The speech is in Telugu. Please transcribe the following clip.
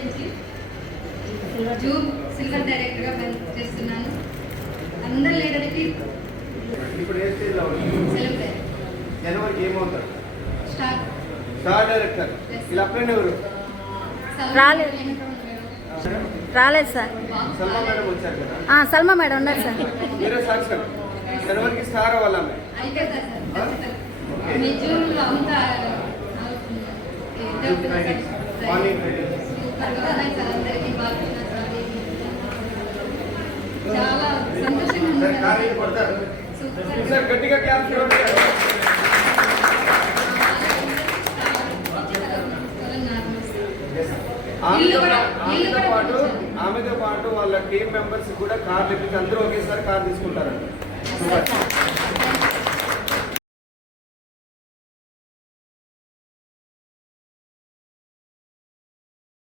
నుంచి జూమ్ సిల్వర్ డైరెక్టర్గా పనిచేస్తున్నాను. అందరి లీడర్కి ఇప్పుడు ఏ స్టేజ్లో సెలబ్రేట్ జనవరికి ఏమవుతారు? Star director. ఇలా అప్లైన్ ఎవరు? రాలేదు సార్. సల్మా మేడం వచ్చారు కదా? సల్మా మేడం ఉన్నారు సార్. మీరే సాక్ష్యం. జనవరికి స్టార్ అవ్వాలమ్మ. అయిపోతా సార్. మీ జూమ్లో అంతా చాలా సంతోషంగా ఉంది. గట్టిగా క్లాస్ ఆమెతో పాటు వాళ్ళ టీం మెంబర్స్ కూడా కార్లు ఇప్పించి అందరూ ఒకేసారి కార్ తీసుకుంటారండి.